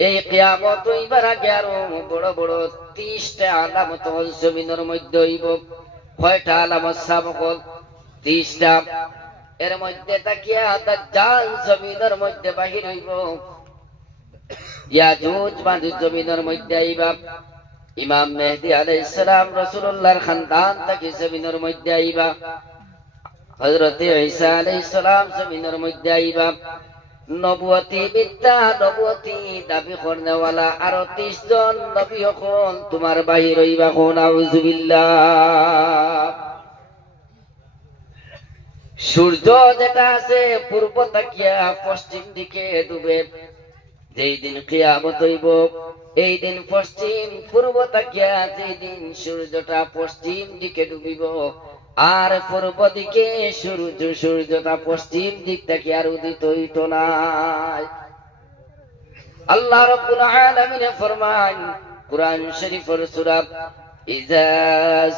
এই কিয়ামত হইবার আগে আরো বড় বড় 30টা আলামত জমিনের মধ্যে হইব। কয়টা আলামত সাবকল? 30টা। এর মধ্যে তাকিয়া দাজ্জাল জমিনের মধ্যে বাহির হইব, ইয়াজুজ মাজুজ জমিনের মধ্যে আইবা, ইমাম মেহদি আলাইহিস সালাম রাসূলুল্লাহর খানদান থেকে জমিনের মধ্যে আইবা, হযরত ঈসা আলাইহিস সালাম জমিনের মধ্যে আইবা। নবুয়তি বিদ্যা নবুয়তি দাবি করনেওয়ালা আরো 30 জন নবী হন তোমার বাহির হইবা। কোন আউযুবিল্লাহ। সূর্য যেটা আছে পূর্ব তাকিয়া পশ্চিম দিকে ডুবে। যেই দিন কিয়ামত হইব এই দিন পশ্চিম পূর্ব তাকিয়া যেই দিন সূর্যটা পশ্চিম দিকে ডুবিব, আর পূর্ব দিকে সূর্যটা পশ্চিম দিক থেকে আর উদিত হইত না। আল্লাহ রাব্বুল আলামিন ফরমান কুরআন শরীফের সূরা ইযা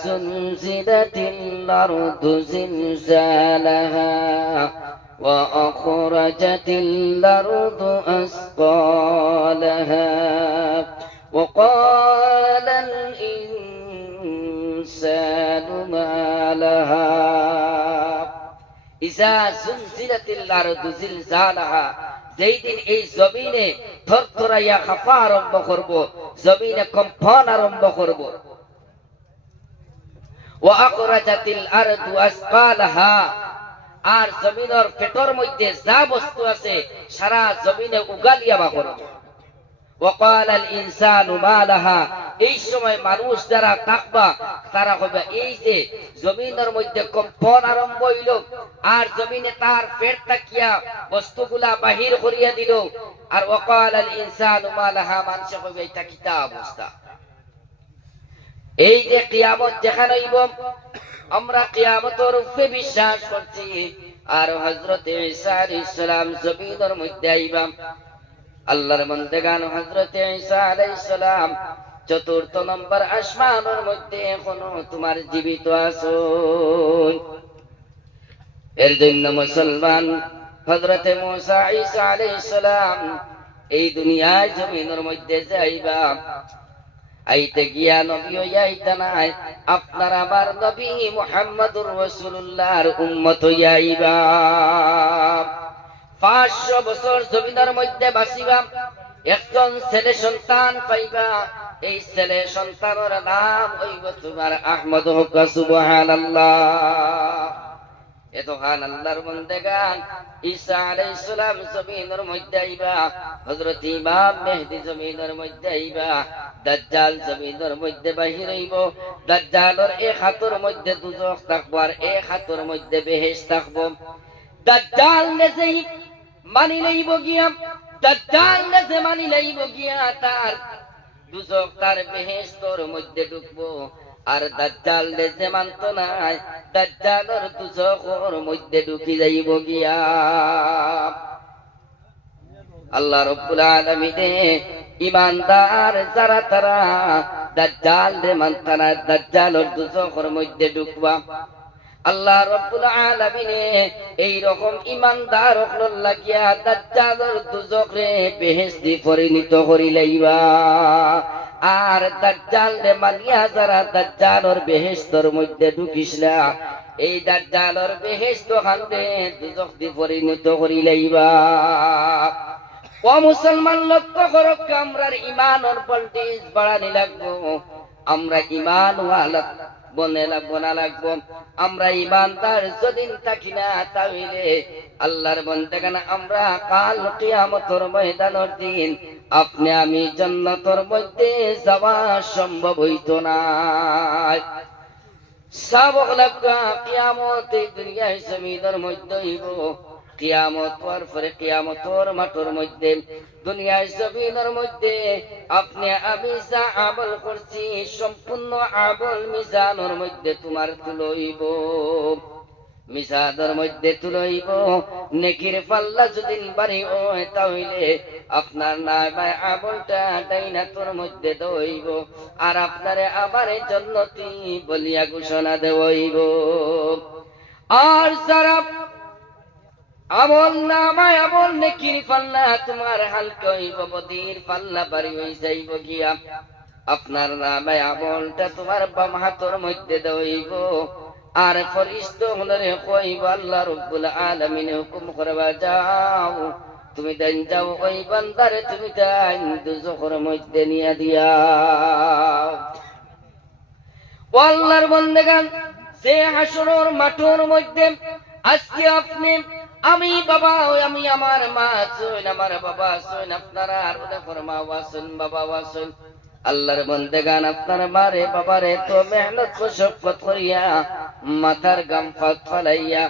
যুলজিলাতিল আরদু জিলজালাহা ওয়া আখরাজাতিল আরদু আসকালাহা ওয়া ক্বালাল ইনসানু মা লাহা ইযা যুলজিলাতিল আরদু জিলজালাহা। যেই দিন এই জমিনে থরথরাইয়া কাঁপা আরম্ভ করব, জমিনে কম্পন আরম্ভ করব। ওয়া আখরাজাতিল আরদু আসকালাহা, আর জমিনের পেটের মধ্যে যা বস্তু আছে সারা জমিনে উগালিয়া বা করব। ওয়া ক্বালাল ইনসানু মা লাহা, এই সময় মানুষ যারা থাকবা তারা হবে এই যে জমিনের মধ্যে কম্পন আরম্ভ হইল, আর জমিনে তার পেট তাকিয়া বস্তুগুলা বাহির করিয়া দিল। আর ওয়া ক্বালাল ইনসানু মা লাহা, মানুষ হবে এটা কিতা অবস্থা। এই যে কিয়ামত যেখানে হইব, আমরা কিয়ামতের উপরে বিশ্বাস করছি। আর হযরত ঈসা আলাইহিস সালাম জমিনের মধ্যে আইবা। আল্লাহর বান্দাগান হযরত ঈসা আলাইহিস সালাম চতুর্থ নম্বর আসমানের মধ্যে এখনো তোমার জীবিত আছো। এর জন্য মুসলমান হযরত মুসা ঈসা আলাইহিস সালাম এই দুনিয়ার জমিনের মধ্যে যাইবা। আইতে গিয়া নবী হইয়া আইতা নাই, আপনার আমার নবী মুহাম্মদুর রাসূলুল্লাহর উম্মত হইয়া আইবা। 500 বছর জমিনের মধ্যে বাঁচিবা, একজন ছেলে সন্তান পাইবা। এই ছেলে সন্তানের নাম হইব তোমার আহমদ। হোক সুবহানাল্লাহ। এতখান আল্লাহর বান্দাগান ঈসা আলাইহিস সালাম জমিনের মধ্যে আইবা, হযরত ইমাম মেহদি জমিনের মধ্যে আইবা, দাজ্জাল জমিনের মধ্যে বাহির হইব। দাজ্জালের এক হাতের মধ্যে দুজখ থাকবো, আর এক হাতের মধ্যে বেহেশত থাকবো। দাজ্জাল নেই মানি লইব গিয়া, দাজ্জাল নেই মানি লইব গিয়া তার দুজখ তার বেহেশতর মধ্যে ঢুকবো। আর দাজ্জাল যে মানত নাই, দাজ্জালের দুজখের মধ্যে ঢুকি যাইব গিয়া। আল্লাহ রাব্বুল আলামিন ইমানদার যারা তারা দাজ্জাল রে মানত না, দাজ্জালের দুজখের মধ্যে ঢুকবা। আল্লাহ রাব্বুল আলামিন এই রকম ইমানদার হল লাগিয়া দাজ্জালের দুজখরে বেহেশত দি পরিণত করি লাইবা। আর দাজ্জাল রে মানিয়া যারা দাজ্জালের বেহেশতর মধ্যে ঢুকিসলা, এই দাজ্জালের বেহেশত খান্দে দুজখ দি পরিণত করি লাইবা। ও মুসলমান লক্ষ্য করো, আমরার ইমানের ভোল্টেজ বাড়ানি লাগবো। আমরা ইমান ওয়ালা বনা লাগবো। আমরা ইমানদার যদিন থাকি না, তাহলে আল্লাহর বান্দাগান আমরা কাল কিয়ামতের ময়দানের দিন আপনি আমি জান্নাতের মধ্যে যাওয়া সম্ভব হইতো না। সাবক লাগা কিয়ামত এই দুনিয়ায় জমিনের মধ্যে হইব। কিয়ামত হওয়ার পরে কিয়ামতের মাঠের মধ্যে দুনিয়ায় জমিনের মধ্যে আপনি আমি যা আমল করছি সম্পূর্ণ আমল মিজানের মধ্যে তোমার তুলইব, মিজানের মধ্যে তুলইব। নেকির পাল্লা যদি বাড়ি হয় তাহলে আপনার নামে আমলটা ডাইনাতের মধ্যে দইব, আর আপনারে আবার জান্নাতি বলিয়া ঘোষণা দেওয়াইব। আর যারা আমল নামায় আমল নেকির পাল্লা তোমার হালকা হইব, বদির পাল্লা বাড়ি হয়ে যাইব গিয়া। আপনার নামে আমলটা তোমার বাম হাতের মধ্যে দইব, আর ফেরেশতাগণরে কইব আল্লাহ রাব্বুল আলামিন হুকুম করবা যাও, তুমি দেন যাও ওই বান্দারে তুমি দেন দুজখের মধ্যে নিয়ে দিয়া। ও আল্লাহর বান্দাগান, সে হাসরের মাঠের মধ্যে আজকে আপনি আমি বাবা আমি আমার মা আছেন, আমার বাবা আছেন, আপনারা আর মা আছেন, বাবা আছেন। আল্লাহর বান্দাগান, আপনার মারে বাবারে তো মেহনত মশক্কত করিয়া মাথার গাম ফালাইয়া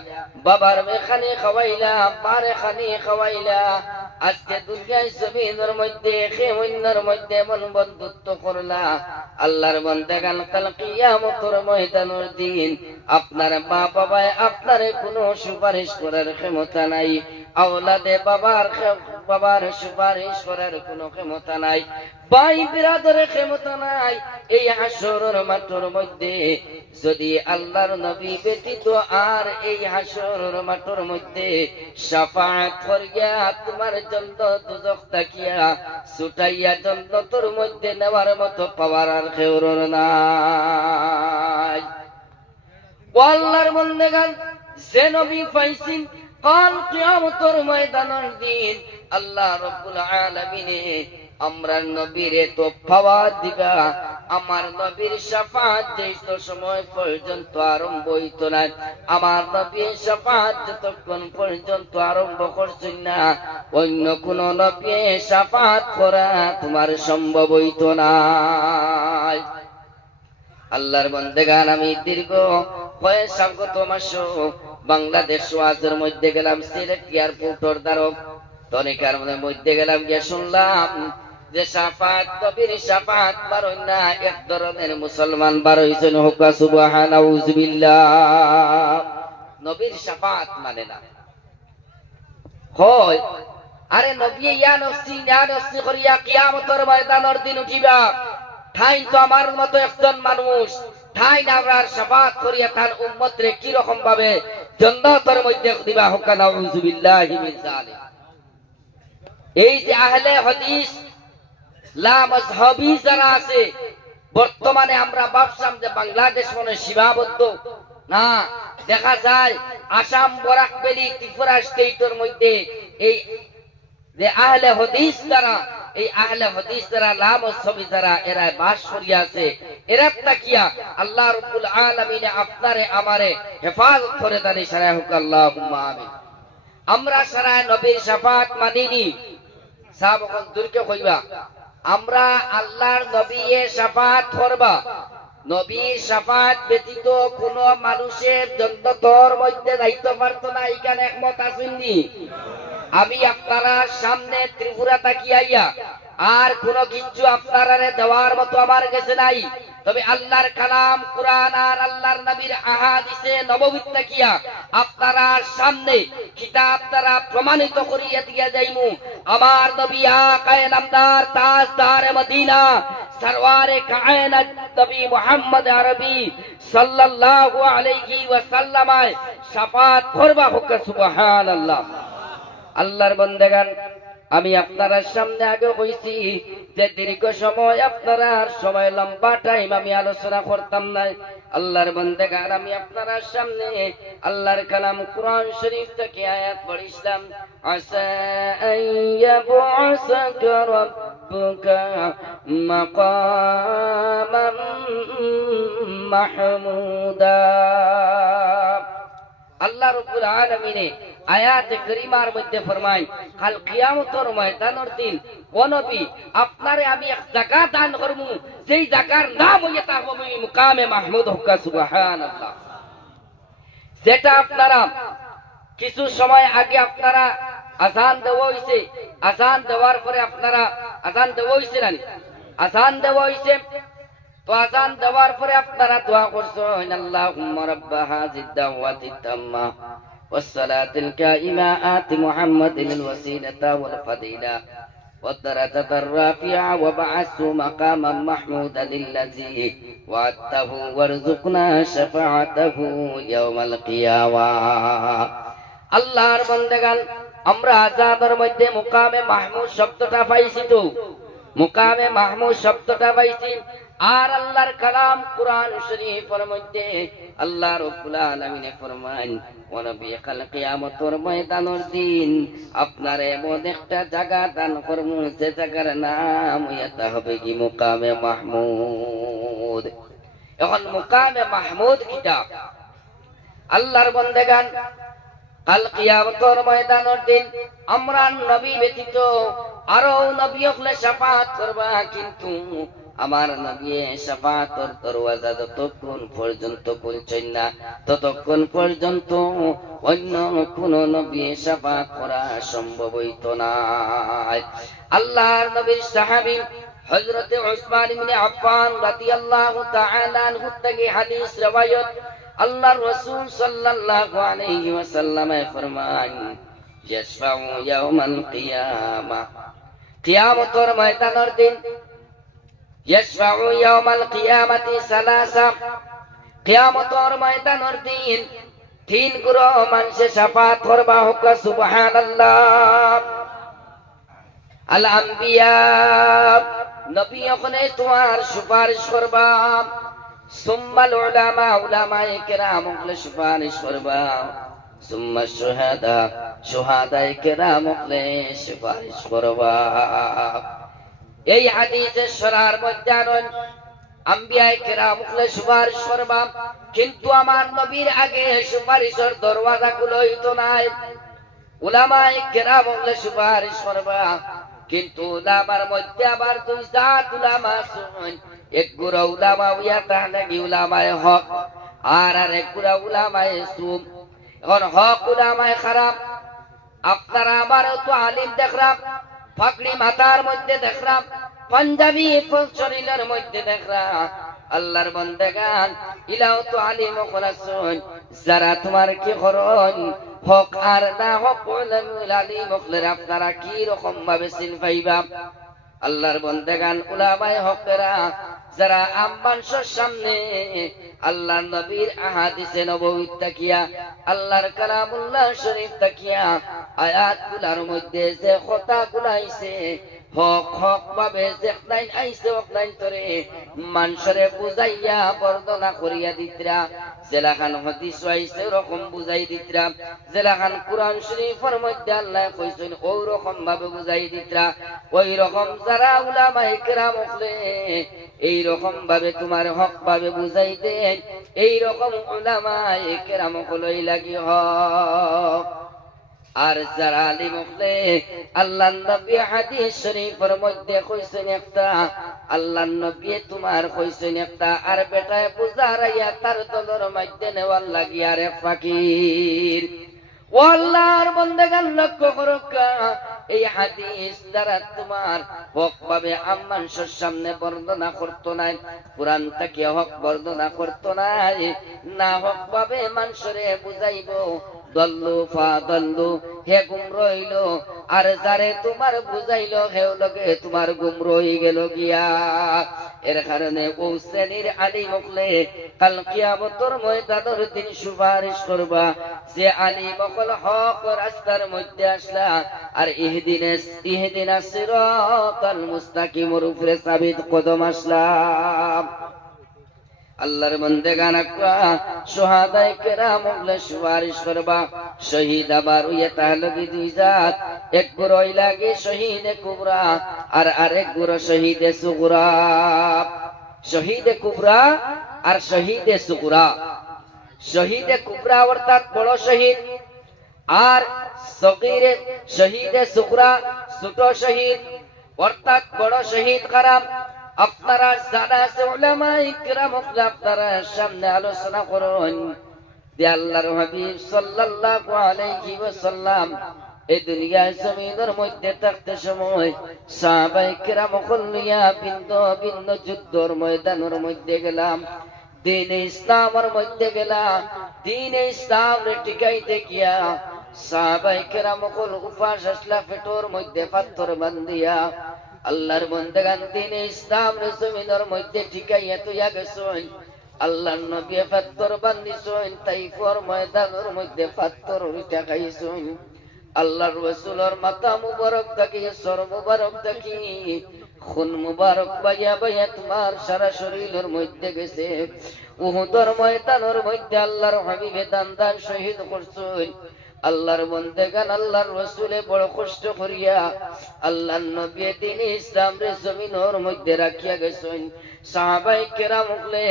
বাবার মেখানি খাওয়াইলা, মারে খানি খাওয়াইলা, আজকে দুনিয়ায় জমিনের মধ্যে খেমন্যর মধ্যে এমন বন্ধুত্ব করলা। আল্লাহর বান্দাগান, কাল কিয়ামতের ময়দানের দিন আপনার মা বাবায় আপনারে কোনো সুপারিশ করার ক্ষমতা নাই, আওলাদে বাবার সুপারিশ করার কোনো ক্ষমতা নাই, ভাই বিরাদরের ক্ষমতা নাই। এই হাসরের মাঠের মধ্যে যদি আল্লাহর নবী ব্যতীত আর এই হাসরের মাঠের মধ্যে শাফাআত করিয়া তোমার জন্য দুজখ তাকিয়া ছুটাইয়া জান্নাতের মধ্যে নেওয়ার মতো পাওয়ার আর কেউর নাই। ও আল্লাহর বান্দাগান, যে নবী পাইছেন কাল কিয়ামতের ময়দানের দিন আল্লাহ রাব্বুল আলামিন আমরা নবীরে তো পাওয়া দিবা। আমার নবীর শাফাআত যেত সময় পর্যন্ত আরম্ভ হইতো না, আমার নবীর শাফাআত যতক্ষণ পর্যন্ত আরম্ভ করছেন না, অন্য কোন নবী শাফাআত করা তোমার সম্ভব হইতো না। আল্লাহর বান্দাগান, আমি দীর্ঘ কয়েক মাস বাংলাদেশ ওয়াজের মধ্যে গেলাম, সিলেট এয়ারপোর্টের দ্বারক তনিকার মধ্যে গেলাম, গিয়ে শুনলাম যে শাফাআত নবীর শাফাআত বারই না, এক ধরনের মুসলমান বার হইছেন, হুকা সুবহানাহু নাউযুবিল্লাহ, নবীর শাফাআত মানে না। হয় আরে নবী ইয়া নফসি করিয়া কিয়ামতের ময়দানের দিন উঠিবা, ঠাই তো আমার মতো একজন মানুষ ঠাই নামরার শাফাআত করিয়া তার উম্মতরে কি রকম ভাবে জান্নাতের মধ্যে দিবা, হুকা নাউযুবিল্লাহি মিন যালিক। এই যে আহলে হাদিস লা মাযহাবী যারা আছে, বর্তমানে আমরা ভাবছিলাম যে বাংলাদেশ মনে সীমাবদ্ধ না, দেখা যায় আসাম, বরাকবেলি, ত্রিপুরা স্টেটের মধ্যে এই যে আহলে হাদিস যারা, এই আহলে হাদিস যারা লা মাযহাবী যারা এরা বাস করিয়া আছে, এরা তাকিয়া আল্লাহ রাব্বুল আলামিন আপনারে আমারে হেফাজত করে দানি সারা হুক আল্লাহুম্মা আমিন। আমরা সারা নবীর শাফাআত মানিনি, সাহাবাগণ দূরকে কইবা আমরা আল্লাহর নবীর শাফাআত করবা, নবীর শাফাআত ব্যতীত কোন মানুষের জান্নাতের মধ্যে যাইতে পারতো না। এখানে একমত আছেননি? আমি আপনারা সামনে ত্রিপুরা তাকিয়াইয়া আর কোন কিছু আপনারা দেওয়ার মতো আমার কাছে নাই, তবে আল্লাহর কালাম কুরআন আর আল্লাহর নবীর আহাদিসে নববী তাকিয়া আপনারা সামনে কিতাব দ্বারা প্রমাণিত করিয়া দিয়া যাইমু। আমার নবী আকায়ে নামদার তাজদার মদিনা সরওয়ারে কায়নাত নবী মুহাম্মদ আরবি সাল্লাল্লাহু আলাইহি ওয়াসাল্লাম শাফাআত করবা, হুক সুবহানাল্লাহ। আল্লাহর বান্দাগান, আমি আপনারা সামনে আগে কইছি যে দীর্ঘ সময় আপনারা সময় লম্বা টাইম আমি আলোচনা করতাম না। আল্লাহর বান্দাগান, আমি আপনারা সামনে আল্লাহর কালাম কুরআন শরীফ থেকে আয়াত পড়িলাম, আসা আইয়াবুসাকা রাব্বুকা মাকামান মাহমুদা। আল্লাহ রাব্বুল আলামিন আয়াত কারীমার মধ্যে ফরমায়, কাল কিয়ামতের ময়দানের দিন ও নবী আপনারে আমি এক জায়গা দান করব, যেই জায়গার নাম হইয়া তা হবে মুকামে মাহমুদ, হুক সুবহানাল্লাহ। যেটা আপনারা কিছু সময় আগে আপনারা আযান দেওয়া হইছে, আযান দেওয়ার পরে আপনারা আযান দেওয়া হইছে না, আযান দেওয়া হইছে তো আযান দেওয়ার পরে আপনারা দোয়া করছেন, আল্লাহুম্মা রাব্বা হাযিদ দাওয়াতিত তাম্মা والصلاة القائمة آت محمد الوسيلة والفضيلة والدرجة الرافعة وبعثه مقاما محمودا الذي وعدته وارزقنا شفاعته يوم القيامة. আল্লাহর বান্দাগান, আমরা আযানের মধ্যে মুকামে মাহমুদ শব্দটা পাইছি তো, মুকামে মাহমুদ শব্দটা পাইছি। আর আল্লাহর কালাম কুরআন শরীফের মধ্যে আল্লাহ রাব্বুল আলামিন ফরমান, ওয়া নবী কাল কিয়ামতের ময়দানের দিন আপনার এমন একটা জায়গা দান করব যে জায়গার নাম এটা হবে কি মুকামে মাহমুদ। এখন মুকামে মাহমুদ কিটা? আল্লাহর বান্দাগান, কাল কিয়ামতের ময়দানের দিন আমরা নবী ব্যতীত আরো নবী হলে শাফাআত করবা, কিন্তু আমার নবী শাফাআতের দরওয়াজা যতক্ষণ পর্যন্ত পৌঁছায় না ততক্ষণ পর্যন্ত অন্য কোন নবী শাফাআত করা সম্ভব হইত না। আল্লাহর নবীর সাহাবী হযরত উসমান ইবনে আফফান রাদিয়াল্লাহু তাআলা আনহু থেকে হাদিস রওয়ায়াত, আল্লাহর রাসূল সাল্লাল্লাহু আলাইহি ওয়াসাল্লাম ফরমান, ইয়াশফাউ ইয়াওমাল কিয়ামা, কিয়ামতের ময়দানের দিন ইয়াশফাউ ইয়াওমাল কিয়ামাতি সালাসা, কিয়ামতের ময়দানের দিন তিন গ্রহ মানুষে শাফাআত করবা। হোক সুবহানাল্লাহ। আল আম্বিয়া, নবী ওখানে তোমার সুপারিশ করবা। সুম্মাল উলামা, উলামায়ে কেরাম ওখানে সুপারিশ করবা। সুম্মা শুহাদা, শুহাদায়ে কেরাম ওখানে সুপারিশ করবা। এই হাদিসের শরার মধ্যে আম্বিয়ায়ে কেরাম ওখানে সুপারিশ করবা, কিন্তু আমার নবীর আগে সুপারিশের দরওয়াজা খুলে হইতো না। উলামায়ে কেরাম ওখানে সুপারিশ করবা, কিন্তু উলামার মধ্যে আবার দুই জাত উলামা আছেন। এক গুড়া উলামা হইয়া তাহলে কি উলামায়ে হক, আর এক গুড়া উলামায়ে সুম। এখন হক উলামায়ে খারাপ, আপনারা আমারও তো আলিম দেখলাম, পাগড়ি মাথার মধ্যে দেখলাম, পাঞ্জাবি শরীরের মধ্যে দেখলাম। আল্লাহর বান্দাগান, ইলাও তো আলিম আছেন যারা তোমার কি করন হক আর না হক উলামায়ে আলিম হকলে আপনারা কি রকম ভাবে চিন পাইবা? আল্লাহর বান্দাগান, উলামায়ে হকেরা যারা আমবানসর সামনে আল্লাহর নবীর আহাদিসে নববী তাকিয়া, আল্লাহর কালামুল্লাহ শরীফ তাকিয়া আয়াতগুলোর মধ্যে যে কথাগুলো আইছে হক হক ভাবে যেখানে আইছে ওখানে তোরে মানুষরে বুঝাইয়া বর্ণনা করিয়া দিতরা। জেলাখান হাদিস আইছে ওরকম বুঝাই দিতরা, জেলাখান কুরআন শরীফের মধ্যে আল্লাহ কইছেন ওই রকম ভাবে বুঝাই দিতরা। ওই রকম যারা উলামায়ে কেরাম হলে এই রকম ভাবে তোমার হক ভাবে বুঝাই দেন, এই রকম উলামায়ে কেরাম হলই লাগি হক। আর যারা আলিম হলে আল্লাহর নবী হাদিস শরীফের মধ্যে কইছেন একটা, আল্লাহর নবী তোমার কইছেন একটা, আর বেটায় বুঝারাইয়া তার দলের মধ্যে নেওয়ার লাগি আর এক ফাকির। ও আল্লাহর বান্দাগান, লক্ষ্য করো এই হাদিস দ্বারা তোমার হক ভাবে আম্মানসর সামনে বর্ণনা করতো নাই, কুরআন থেকে হক বর্ণনা করতো নাই, না হক ভাবে মানুষরে বুঝাইব। দল্লু ফাদল্লু, হে গুমরা হইল, আর যারে তোমার বুঝাইলো হেও লগে তোমার গুমরা হই গেল গিয়া। এর কারণে ও শ্রেণীর আলিম হলে কাল কিয়ামতের ময়দানের দিন সুপারিশ করবা যে আলিম হল হক রাস্তার মধ্যে আসলা আর ইহদিনাস সিরাতাল মুস্তাকিমের উপরে সাবিত কদম আসলাম। আল্লাহর বান্দাগান, শুহাদায়ে কেরাম হলে সুপারিশ করবা। শহীদ আবার হইয়া তাহলে দুই জাত, এক গুরো লাগে শহীদে কুবরা আর আরেক গুরো শহীদে সুগরা। শহীদে কুবরা আর শহীদে সুগরা। শহীদে কুবরা অর্থাৎ বড় শহীদ, আর সগীরে শহীদে সুগরা ছোট শহীদ অর্থাৎ বড় শহীদ খারাপ। আপনারা জানা আছে উলামায়ে কিরাম আপনারা সামনে আলোচনা করুন যে আল্লাহর হাবিব সাল্লাল্লাহু আলাইহি ওয়াসাল্লাম এই দুনিয়ার জমিনের মধ্যে থাকতে সময় সাহাবায়ে কিরাম নিয়া ভিন্ন ভিন্ন যুদ্ধের ময়দানের মধ্যে গেলাম, দ্বীন ইসলামের মধ্যে গেলাম, দ্বীন ইসলামে টিকাইতে গিয়া সাহাবায়ে কিরাম উপাস আসলা পেটের মধ্যে পাথর বান্ধিয়া আল্লাহর বান্দাগান দ্বীন ইসলামের জমিনের মধ্যে টিকাইয়া তুইয়া গেছেন। আল্লাহর নবী পাথর বান্ধিছেন, তাইফর ময়দানের মধ্যে পাথর উঠা খাইছেন। আল্লাহর রাসূলের মাথা মুবারক থাকি, সর মুবারক থাকি খুন মুবারক বাইয়া বাইয়া তোমার সারা শরীরের মধ্যে গেছে। উহুদের ময়দানের মধ্যে আল্লাহর হাবিবে দান দান শহীদ করছেন। আল্লাহর বন্দেগান আল্লাহর রাসূলে বড় কষ্ট করিয়া আল্লাহর নবী দ্বীন ইসলাম রে জমিনের মধ্যে রাখিয়া গেছেন। সাহাবায়ে কেরাম হলে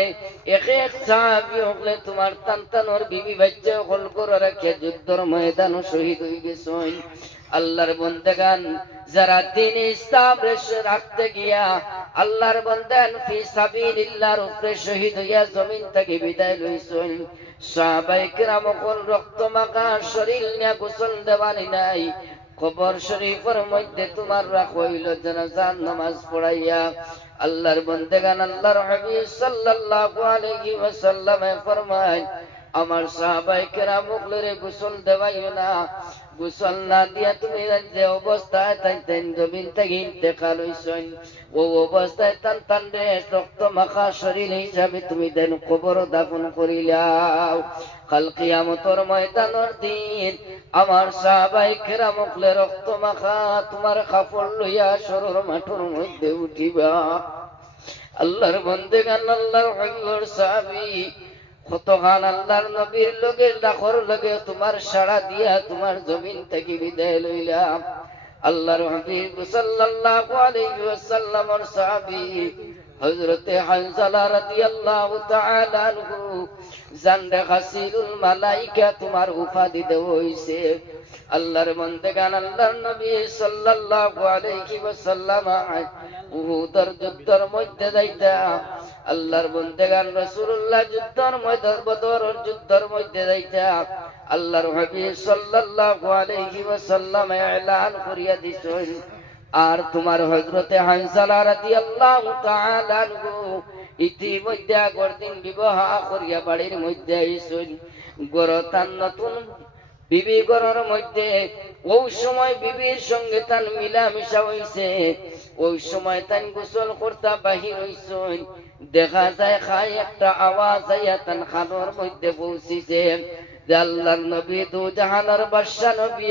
এক এক সাহাবী হলে তোমার তান্তানোর বিবি বাচ্চা হল করে রাখিয়া যুদ্ধের ময়দানে শহীদ হয়ে গেছেন। আল্লাহর বন্দেগান যারা দ্বীন ইসলাম রে রাখতে গিয়া আল্লাহর বন্দেগান ফি সাবিলিল্লাহর উপরে শহীদ হইয়া জমিন থেকে বিদায় লইছেন। সাহাবায়ে কেরাম কোন রক্ত মাখা শরীর নিয়ে গোসল দেওয়ানি নাই, কবর শরীফের মধ্যে তোমার রাখইল জানাজার নামাজ পড়াইয়া। আল্লাহর বন্দেগান আল্লাহর হাবিব সাল্লাল্লাহু আলাইহি ওয়াসাল্লাম ফরমায়, আমার সাহাবায়ে কেরাম রে গোসল দেওয়াইও না, গোসল না দিয়া তুমি যে অবস্থায় তাইতেন জমিন থেকে ইন্তেকাল হইছেন, ও অবস্থায় তান তান রে রক্ত মাখা শরীর হিসাবে তুমি দেন কবর দাফন করিলাও। কাল কিয়ামতের ময়দানের দিন আমার সাহাবায়ে কেরাম রক্ত মাখা তোমার কাপড় লইয়া সরর মাঠের মধ্যে উঠিবা। আল্লাহর বন্দেগান আল্লাহর হাবিবের সাহাবী কতখান আল্লাহর নবীর লগে ডাকর লগে তোমার সাড়া দিয়া তোমার জমিন থেকে বিদায় লইলাম। আল্লাহর হাবিব সাল্লাল্লাহু আলাইহি ওয়াসাল্লামের সাহাবী হযরতে হানজালা রাদিয়াল্লাহু তাআলা আনহু জানদে হাসিলুল মালাইকা তোমার উপাধি দেওয়া হইছে। আল্লাহর বন্দেগান আল্লাহর নবী সাল্লাল্লাহু আলাইহি ওয়াসাল্লাম উহুদের যুদ্ধের মধ্যে যাইতা আল্লাহর বন্দেগান রাসূলুল্লাহ যুদ্ধের মধ্যে বদরের যুদ্ধের মধ্যে যাইতা আল্লাহর হাবিব সাল্লাল্লাহু আলাইহি ওয়াসাল্লাম এলান করিয়া দিছেন। আর তোমার হযরতে হানজালা রাদিয়াল্লাহু তাআলা আনহু ইতিমধ্যে আগরদিন বিবাহ করিয়া বাড়ির মধ্যে আইছেন। গরতান নতুন বিবি ঘরের মধ্যে ওই সময় বিবির সঙ্গে তান মিলামিশা হইছে। ওই সময় তান গোসল করতা বাহির হইছেন, দেখা যায় খায় একটা আওয়াজ আইয়া তান খানোর মধ্যে পৌঁছিছে। আল্লাহর নবী দু জাহানের বাদশা নবী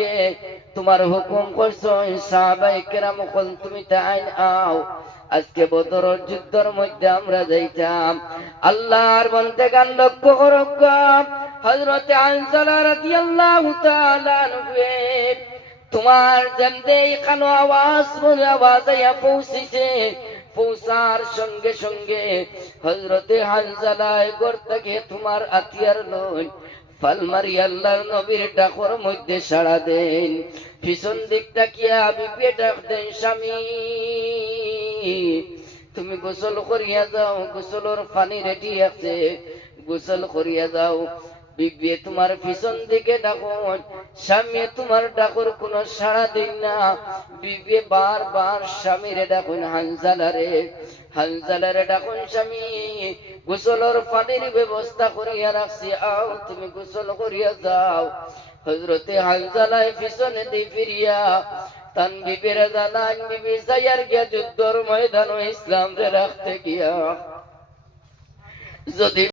তোমার হুকুম করছো সাহাবায়ে কেরাম কল তুমি তাই আও, আজকে বদরের যুদ্ধের মধ্যে আমরা যাইতাম। আল্লাহর বন্দেগান লক্ষ্য করো হযরতে হানজালা রাদিয়াল্লাহু তাআলা আনহু তোমার জানতে কানো আওয়াজ আইয়া পৌঁছিছে। পৌঁছার সঙ্গে সঙ্গে হযরতে হানজালা ঘর থেকে তোমার আতিয়ার লই ফালমারি আল্লাহর নবীর ডাকর মধ্যে সাড়া দেন। পিছন দিক তাকিয়া বিবি ডাক দেন, স্বামী তুমি গোসল করিয়া যাও, গোসলের পানি রেডি আছে, গোসল করিয়া যাও। বিবি তোমার পিছন দিকে ডাকুন, স্বামী তোমার ডাকর কোনো সাড়া দিন না। বিবি বারবার স্বামীরে ডাকুন, হানজালারে হানজালারে ডাকুন, স্বামী গোসলের পানির ব্যবস্থা করিয়া রাখছি, আও তুমি গোসল করিয়া যাও। হযরতে হানজালায় পিছনে দিয়ে ফিরিয়া তান বিবির জানান, বিবি যাইয়ার গিয়া যুদ্ধের ময়দানে ইসলাম রে রাখতে গিয়া যদি